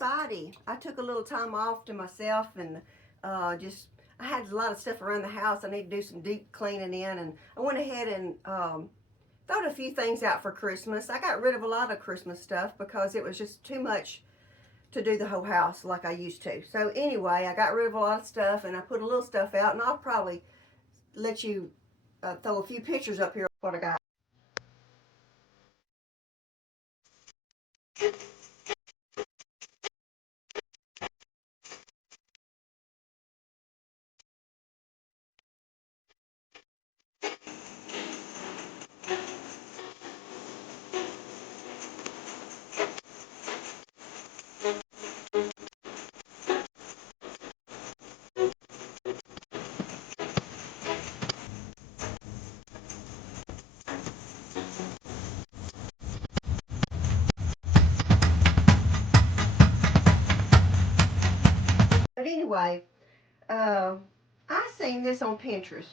everybody. I took a little time off to myself and I had a lot of stuff around the house. I need to do some deep cleaning in, and I went ahead and thought a few things out for Christmas. I got rid of a lot of Christmas stuff because it was just too much to do the whole house like I used to. So anyway, I got rid of a lot of stuff and I put a little stuff out, and I'll probably let you throw a few pictures up here of what I got. But anyway, I seen this on Pinterest,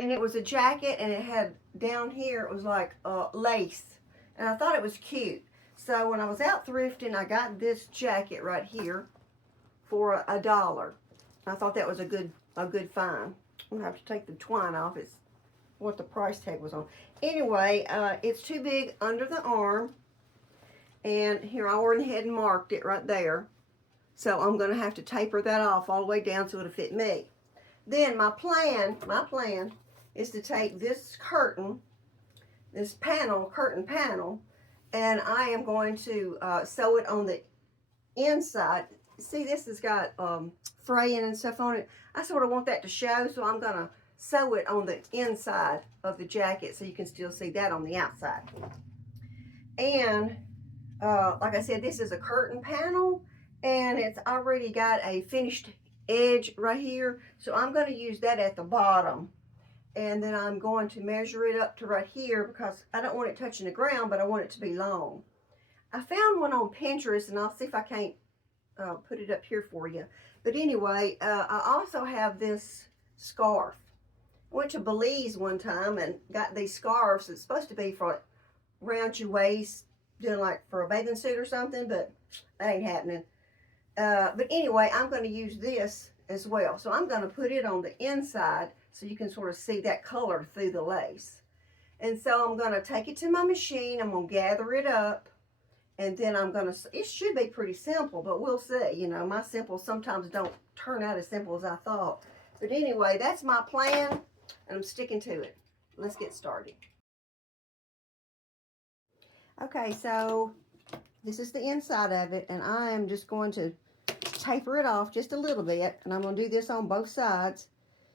and it was a jacket, and it had down here, it was like lace, and I thought it was cute. So when I was out thrifting, I got this jacket right here for $1. I thought that was a good find. I'm gonna have to take the twine off. It's what the price tag was on. Anyway, it's too big under the arm, and here I went ahead and marked it right there. So I'm going to have to taper that off all the way down so it'll fit me. Then my plan is to take this curtain, this curtain panel, and I am going to sew it on the inside. See, this has got fraying and stuff on it. I sort of want that to show, so I'm going to sew it on the inside of the jacket so you can still see that on the outside. And like I said, this is a curtain panel, and it's already got a finished edge right here, so I'm going to use that at the bottom, and then I'm going to measure it up to right here because I don't want it touching the ground, but I want it to be long. I found one on Pinterest, and I'll see if I can't put it up here for you. But anyway, I also have this scarf. I went to Belize one time and got these scarves. It's supposed to be for around your waist, doing like for a bathing suit or something, but that ain't happening. But anyway, I'm going to use this as well. So I'm going to put it on the inside so you can sort of see that color through the lace. And so I'm going to take it to my machine. I'm going to gather it up. And then I'm going to, it should be pretty simple, but we'll see. You know, my simples sometimes don't turn out as simple as I thought. But anyway, that's my plan, and I'm sticking to it. Let's get started. Okay, so this is the inside of it, and I am just going to taper it off just a little bit, and I'm going to do this on both sides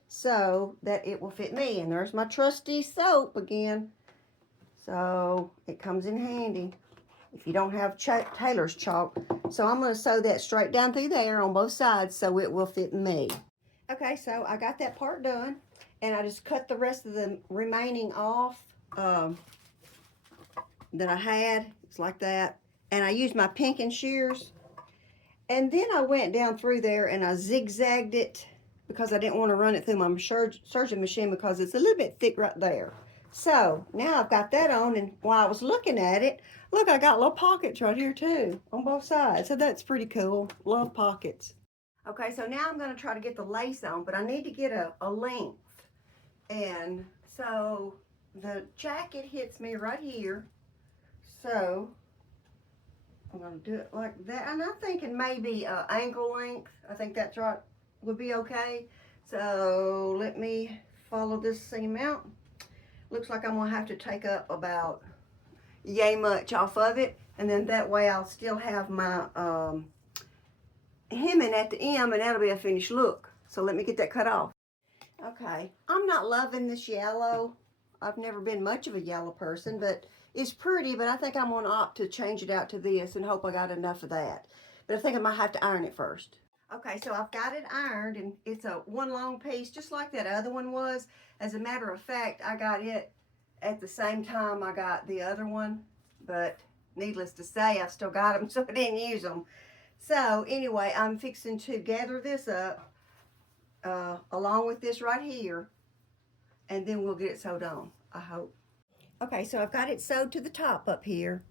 so that it will fit me. And there's my trusty soap again, so it comes in handy if you don't have tailor's chalk. So I'm going to sew that straight down through there on both sides so it will fit me. Okay, so I got that part done, and I just cut the rest of the remaining off that I had. It's like that. And I used my pinking shears. And then I went down through there and I zigzagged it because I didn't want to run it through my serging machine because it's a little bit thick right there. So now I've got that on, and while I was looking at it, look, I got little pockets right here too on both sides. So that's pretty cool. Love pockets. Okay, so now I'm going to try to get the lace on, but I need to get a length. And so the jacket hits me right here. So I'm going to do it like that. And I'm thinking maybe ankle length. I think that's right. Would be okay. So let me follow this seam out. Looks like I'm going to have to take up about yay much off of it. And then that way I'll still have my hemming at the end, and that'll be a finished look. So let me get that cut off. Okay, I'm not loving this yellow. I've never been much of a yellow person, but it's pretty, but I think I'm going to opt to change it out to this and hope I got enough of that. But I think I might have to iron it first. Okay, so I've got it ironed, and it's a one long piece, just like that other one was. As a matter of fact, I got it at the same time I got the other one, but needless to say, I've still got them, so I didn't use them. So anyway, I'm fixing to gather this up along with this right here, and then we'll get it sewed on, I hope. Okay, so I've got it sewed to the top up here,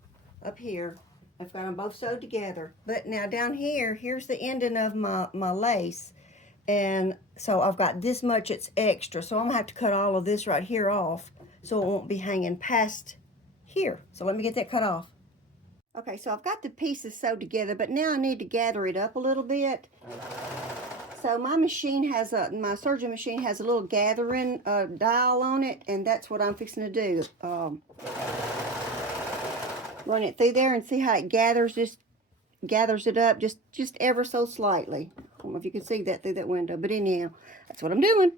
I've got them both sewed together. But now down here, here's the ending of my lace. And so I've got this much it's extra. So I'm gonna have to cut all of this right here off so it won't be hanging past here. So let me get that cut off. Okay, so I've got the pieces sewed together, but now I need to gather it up a little bit. So my machine has my serging machine has a little gathering dial on it, and that's what I'm fixing to do. Run it through there and see how it gathers it up just ever so slightly. I don't know if you can see that through that window, but anyhow, that's what I'm doing.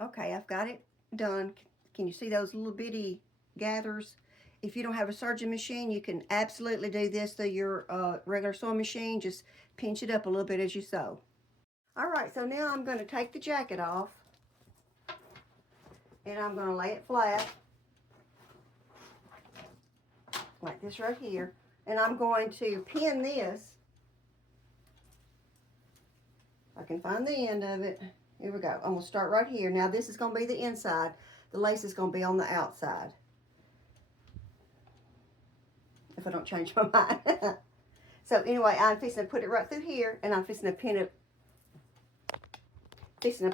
Okay, I've got it done. Can you see those little bitty gathers? If you don't have a serging machine, you can absolutely do this through your regular sewing machine. Just pinch it up a little bit as you sew. All right, so now I'm going to take the jacket off, and I'm going to lay it flat, like this right here, and I'm going to pin this. I can find the end of it. Here we go. I'm going to start right here. Now this is going to be the inside. The lace is going to be on the outside. If I don't change my mind. So anyway, I'm fixing to put it right through here, and I'm fixing to pin it.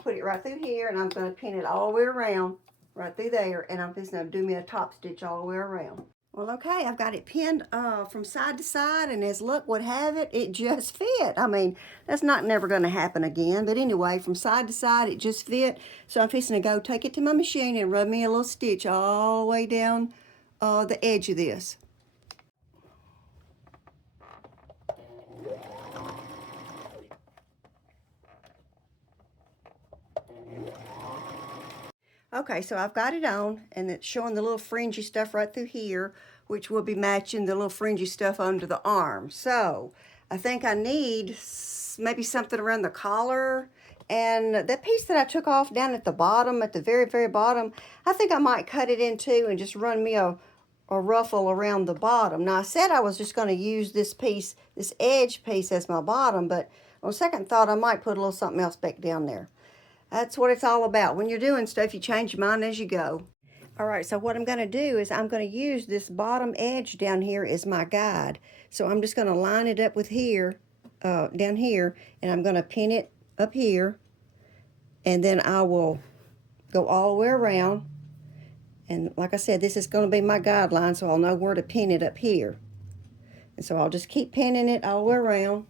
Put it right through here, and I'm going to pin it all the way around, right through there, and I'm fixing to do me a top stitch all the way around. Well, okay, I've got it pinned from side to side, and as luck would have it, it just fit. I mean, that's not never going to happen again, but anyway, from side to side, it just fit. So I'm fixing to go take it to my machine and run me a little stitch all the way down the edge of this. Okay, so I've got it on, and it's showing the little fringy stuff right through here, which will be matching the little fringy stuff under the arm. So I think I need maybe something around the collar, and that piece that I took off down at the bottom, at the very, very bottom, I think I might cut it in two and just run me a ruffle around the bottom. Now I said I was just going to use this piece, this edge piece as my bottom, but on second thought I might put a little something else back down there. That's what it's all about. When you're doing stuff, you change your mind as you go. All right, so what I'm going to do is I'm going to use this bottom edge down here as my guide. So I'm just going to line it up with here, down here, and I'm going to pin it up here. And then I will go all the way around. And like I said, this is going to be my guideline, so I'll know where to pin it up here. And so I'll just keep pinning it all the way around.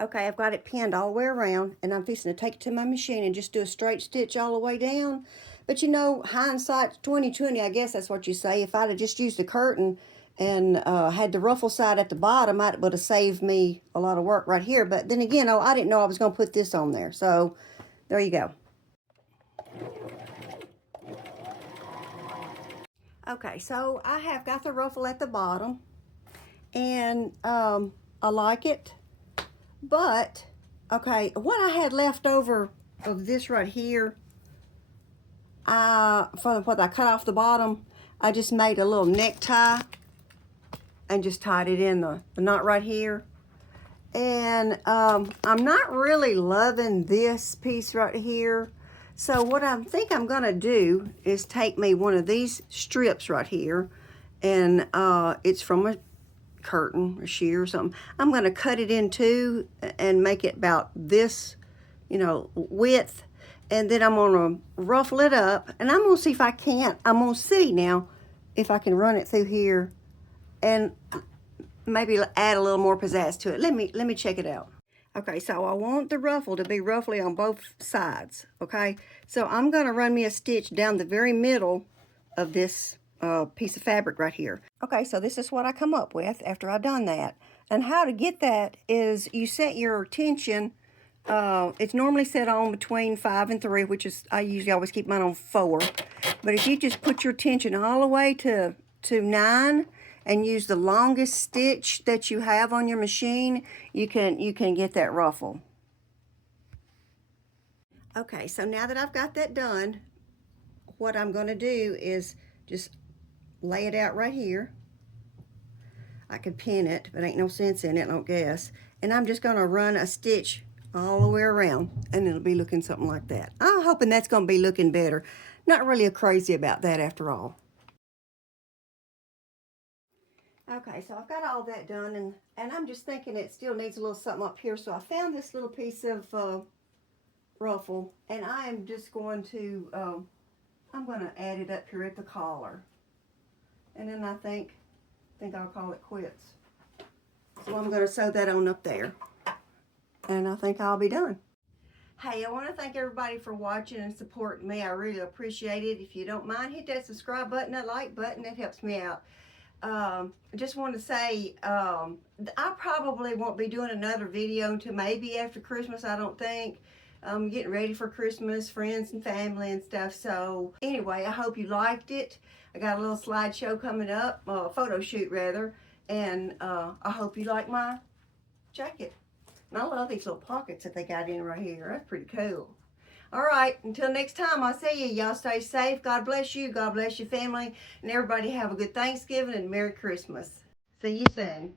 Okay, I've got it pinned all the way around, and I'm fixing to take it to my machine and just do a straight stitch all the way down. But you know, hindsight's 20/20, I guess that's what you say. If I'd have just used the curtain and had the ruffle side at the bottom, it would have saved me a lot of work right here. But then again, oh, I didn't know I was going to put this on there. So there you go. Okay, so I have got the ruffle at the bottom, and I like it. But, okay, what I had left over of this right here, from what I cut off the bottom, I just made a little necktie and just tied it in the knot right here. And I'm not really loving this piece right here. So what I think I'm going to do is take me one of these strips right here, and it's from a curtain or sheer or something. I'm going to cut it in two and make it about this, you know, width, and then I'm going to ruffle it up, and I'm going to see if I can't. I'm going to see now if I can run it through here and maybe add a little more pizzazz to it. Let me check it out. Okay, so I want the ruffle to be roughly on both sides. Okay, so I'm going to run me a stitch down the very middle of this piece of fabric right here. Okay, so this is what I come up with after I've done that. And how to get that is you set your tension. It's normally set on between 5 and 3, which is, I usually always keep mine on 4. But if you just put your tension all the way to 9 and use the longest stitch that you have on your machine, you can get that ruffle. Okay, so now that I've got that done, what I'm going to do is just lay it out right here. I could pin it, but ain't no sense in it, I don't guess. And I'm just going to run a stitch all the way around, and it'll be looking something like that. I'm hoping that's going to be looking better. Not really crazy about that after all. Okay, so I've got all that done, and I'm just thinking it still needs a little something up here. So I found this little piece of ruffle, and I am just going to I'm going to add it up here at the collar, and then I think I'll call it quits. So I'm going to sew that on up there, and I think I'll be done. Hey, I want to thank everybody for watching and supporting me. I really appreciate it. If you don't mind, hit that subscribe button, that like button. That helps me out. I just want to say I probably won't be doing another video until maybe after Christmas. I don't think. I'm getting ready for Christmas, friends and family and stuff. So anyway, I hope you liked it. I got a little slideshow coming up, photo shoot rather, and I hope you like my jacket. And I love these little pockets that they got in right here. That's pretty cool. All right, until next time, I'll see you. Y'all stay safe. God bless you. God bless your family. And everybody have a good Thanksgiving and Merry Christmas. See you soon.